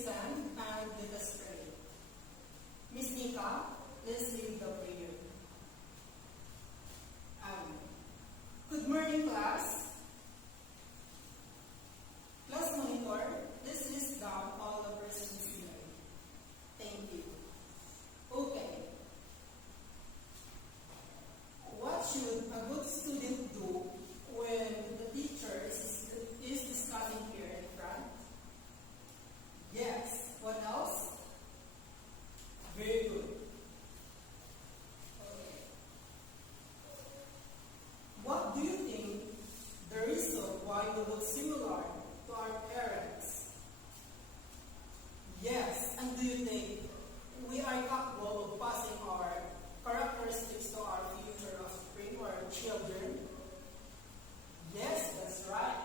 stand and let us pray. Miss Nika, let's lead the prayer. Good morning, class. Class monitor, let's list down all the persons here. Thank you. Okay. What should a good student do when the teacher is discussing here in front? Yes. What else? Very good. Okay. What do you think the reason why we look similar to our parents? Yes. And do you think we are capable of passing our characteristics to our future offspring or children? Yes, that's right.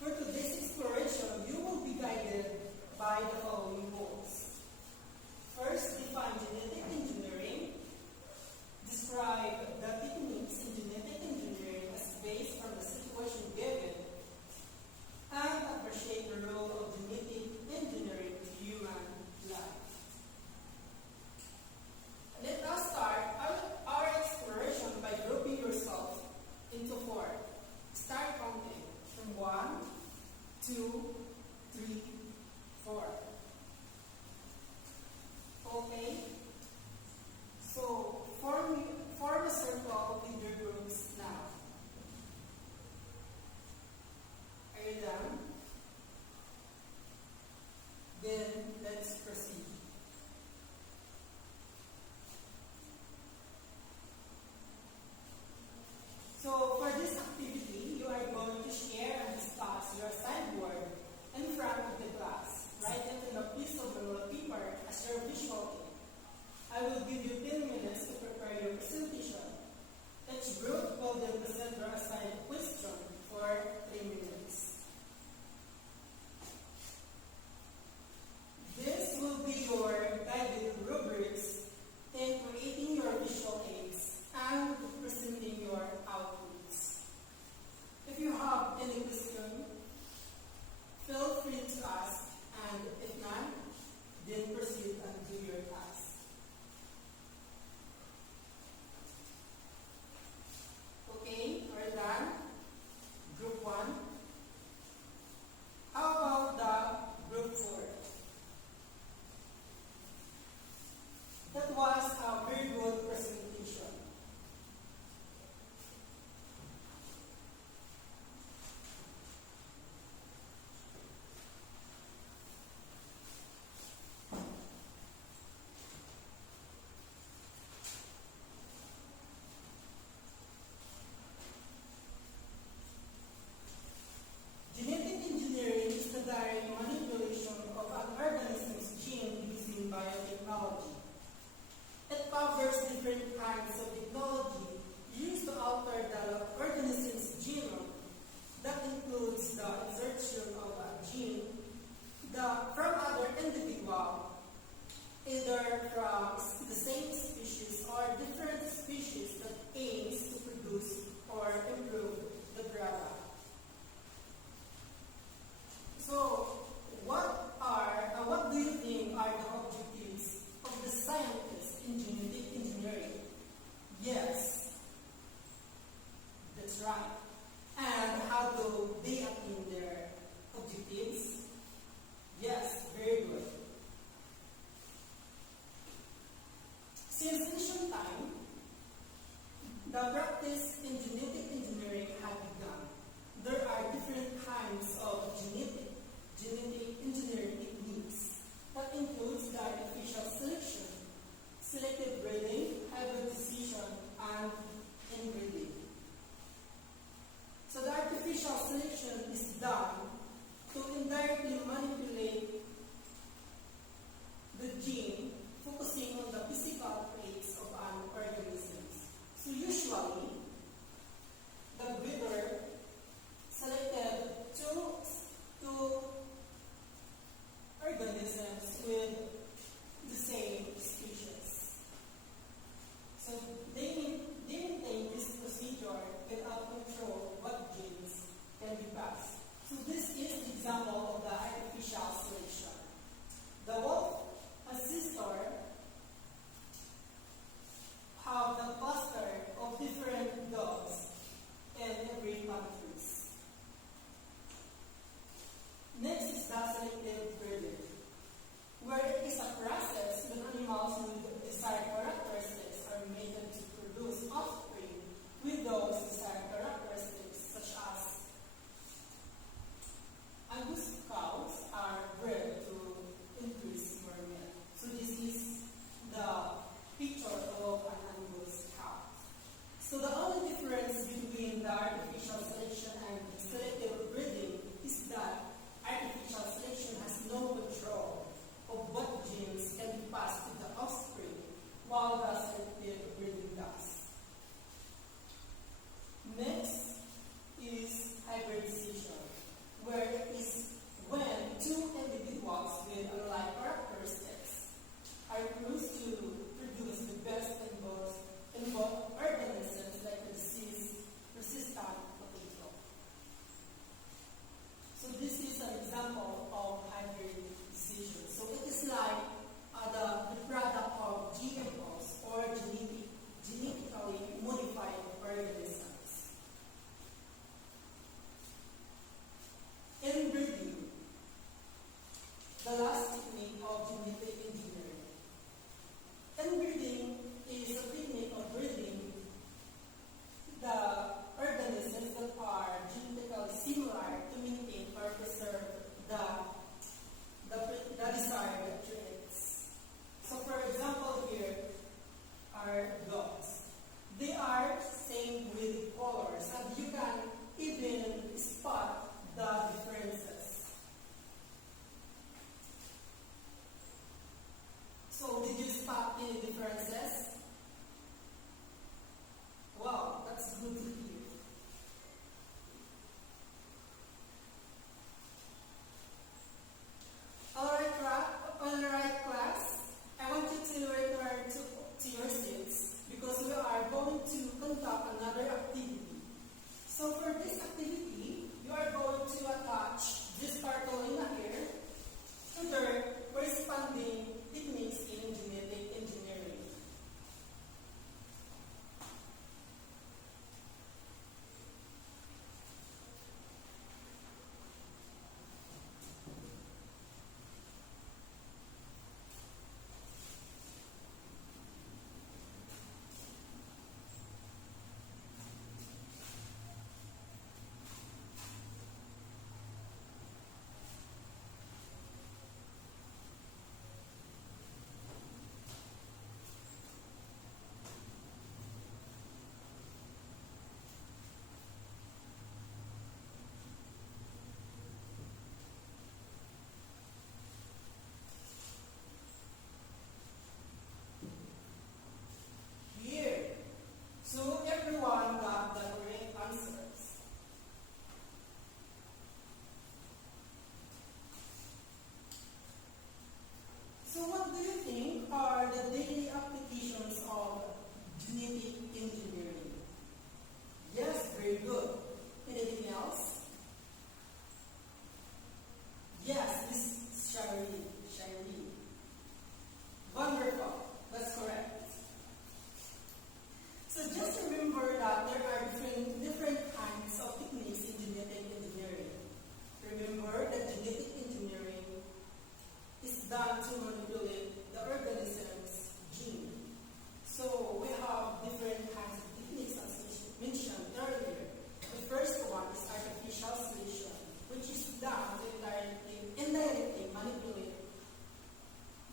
For today's exploration, you will be guided by the following goals. First, define genetic engineering. Describe the techniques in genetic engineering as based on the situation given. And appreciate the role of genetic engineering to human life. Let us start our exploration by grouping yourself into 4. Start counting from 1, 2, 3, 4. Okay? So, form a circle with your groups now. Are you done? Then, let's proceed. So, for this activity, you are going to share and discuss your signboard in front of the class. Write it in a piece of paper as your visual aid. I will give you 10 minutes to prepare your presentation. Each group will then present their assigned question for 3 minutes. This will be your guided rubrics in creating your visual aids and presenting your outputs. If you have any question, feel free to ask, and if none, then proceed and do your task. Okay, we're done. Group 1. How about the group 4? That was a very good presentation. Genetic engineering is the direct manipulation of an organism's gene using biotechnology. It covers different kinds of technology used to alter the organism's genome. That includes the insertion of a gene from other individual, either from the same species or different species that aims to produce or improve the product. So, what do you think are the objectives of the scientists in genetic engineering? Yes, that's right. And how do they attain their objectives? Yes, very good. Since ancient time, the practice in genetic engineering had begun. There are different kinds of genetic engineering techniques that includes the artificial selection, selective breeding, hybridization, and inbreeding. So the artificial selection is done to indirectly manipulate the gene, focusing on the physical traits of an organism. So usually, everyone got the correct answers. So what do you think are the daily applications of genetic engineering? Yes, very good. Anything else? Yes, Miss Shirley. Wonderful. That's correct. So just remember that there are different kinds of techniques in genetic engineering. Remember that genetic engineering is done to manipulate the organism's gene. So we have different kinds of techniques as mentioned earlier. The first one is artificial selection, which is done to indirectly manipulate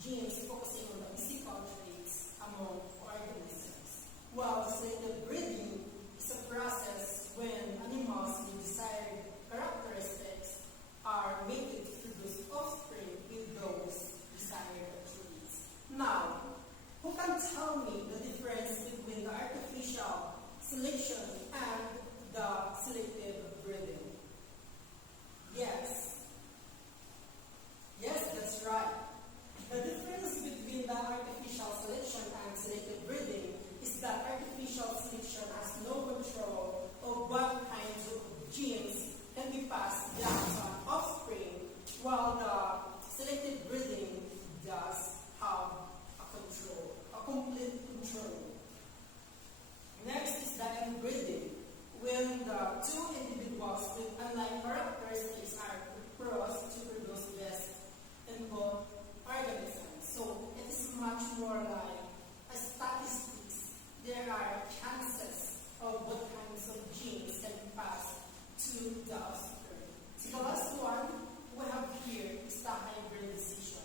genes focusing on the physical traits among organisms. While selective breeding is a process when animals with desired characteristics are mated to produce offspring with those desired traits. Now, who can tell me the difference between the artificial selection and the selective breeding? Yes. Yes, that's right. The difference between the artificial selection and selective breeding is that artificial selection has no control of what kinds of genes can be passed down to an offspring, while the selective breeding does have a complete control. Next is the inbreeding, when the two individuals with unlike characteristics are crossed to produce best in both organisms. So it is much more like a statistics. There are chances of what kinds of genes can be passed to the offspring. So the last one we have here is the hybridization,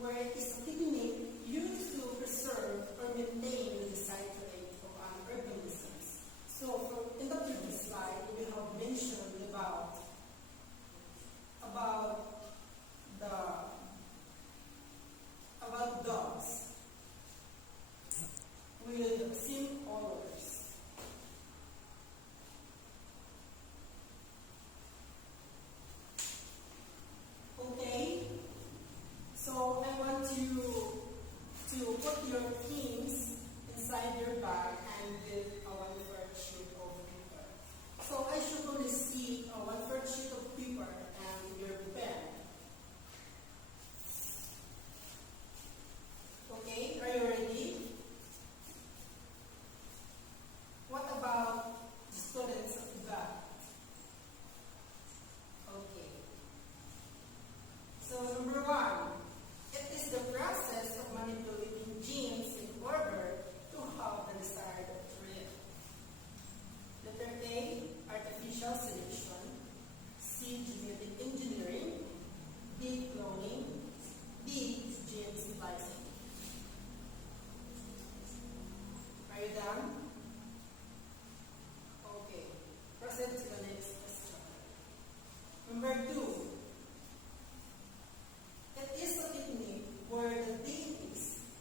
where it is a technique used to preserve or maintain the desired trait of an organism. So in the previous slide, we have mentioned about dogs with same colors. Okay, so I want you to put your things inside your bag and with a 1/4 sheet of paper. So I should only see a 1/4 sheet of paper and your pen. Okay, are you ready? What about the students at the back? Okay. So number one, it is the process of manipulating genes in order to have the desired trait. Letter A, artificial selection. C, genetic engineering. D, cloning. D, gene splicing. Are you done? Okay. Proceed to the next question. Number two. It is a technique where the DNA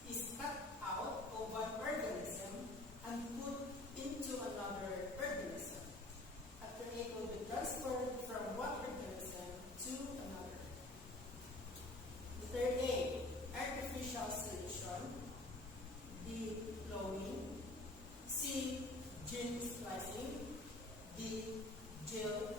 is cut out of one organism and put into another organism. After it will be transferred from one organism to another. Letter A, artificial selection. B, cloning. C, gene splicing. D, gene